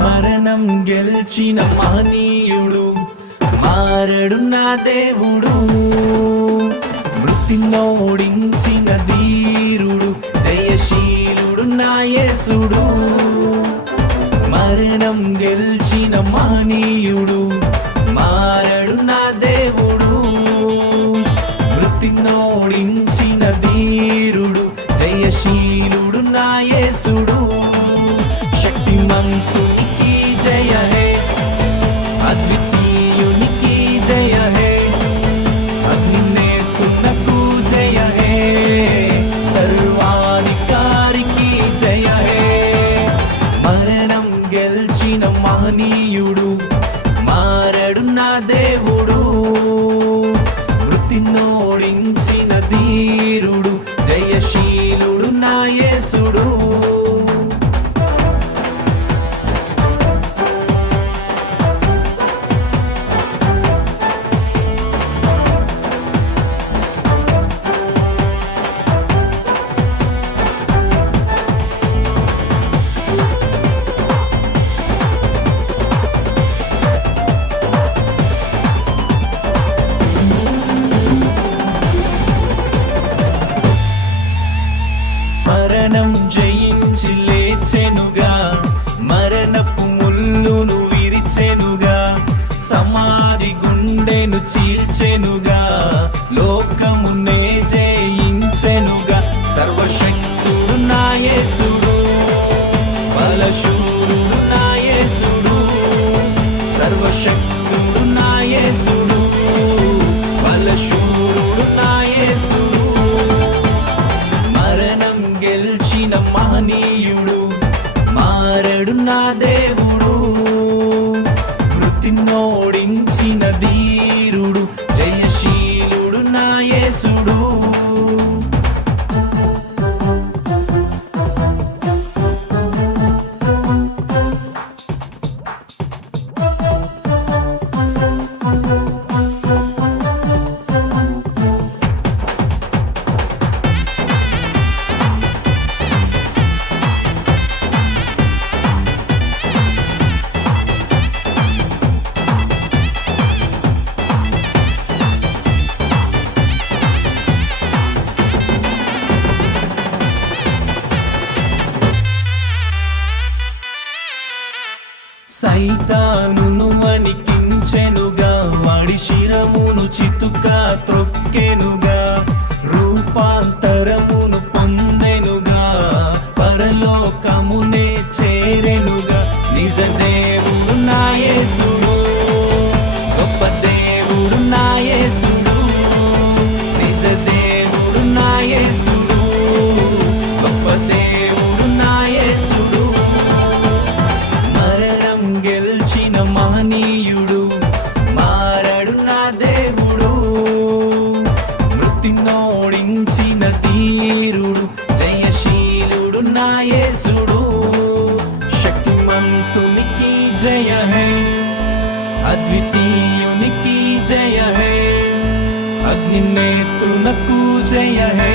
మరణం గెలిచిన మహనీయుడు మారడు నా దేవుడు. మృతిని ఓడించిన ధీరుడు జయశీలుడు నా యేసుడు. మరణం గెలిచిన మహనీయుడు మారడు నా దేవుడు. మృతిని ఓడించిన ధీరుడు జయశీలుడు నా యేసుడు. శక్తిమంతునికి జయ హే, అద్వితీయునికి జయ హే, అగ్నినేత్రునకు జయ హే, సర్వాధికారికి జయ హే. మరణం గెలిచిన మహనీయుడు మారడు నా దేవుడు. మృతిని ఓడించిన ధీరుడు జయశీలుడు నా యేసుడు. మరణం జయించి లేచెనుగా, మరణపు ముల్లును విరిచెనుగా, సమాధి గుండెను చీల్చెనుగా, లోకమునే జయించెనుగా. సర్వశక్తుడు నా యేసుడు, బలశూరుడు నా యేసుడు. సర్వశక్తుడు నా యేసుడు, బలశూరుడు నా యేసుడు. మరణం గెలిచిన మహనీయుడు మారడు నా దేవుడు. మృతిని ఓడించిన ధీరుడు జయశీలుడు నా యేసుడు. సైతానును వణికించెనుగా, వాడి శిరమును చితుకా త్రొక్కెనుగా, రూపాంతరమును పొందెనుగా, పరలోకమునే చేరెనుగా. నిజ దేవుడు నా యేసుడు, గొప్ప దేవుడు నా యేసుడు. నిజ దేవుడు నా యేసుడు, గొప్ప దేవుడు నా యేసుడు. మరణం గెలిచిన మహనీయుడు మారడు నా దేవుడు. మృతిని ఓడించిన ధీరుడు జయశీలుడు నా యేసుడు. శక్తిమంతునికి జయ హే, అద్వితీయునికి జయ హే, అగ్నినేత్రునకు జయ హే,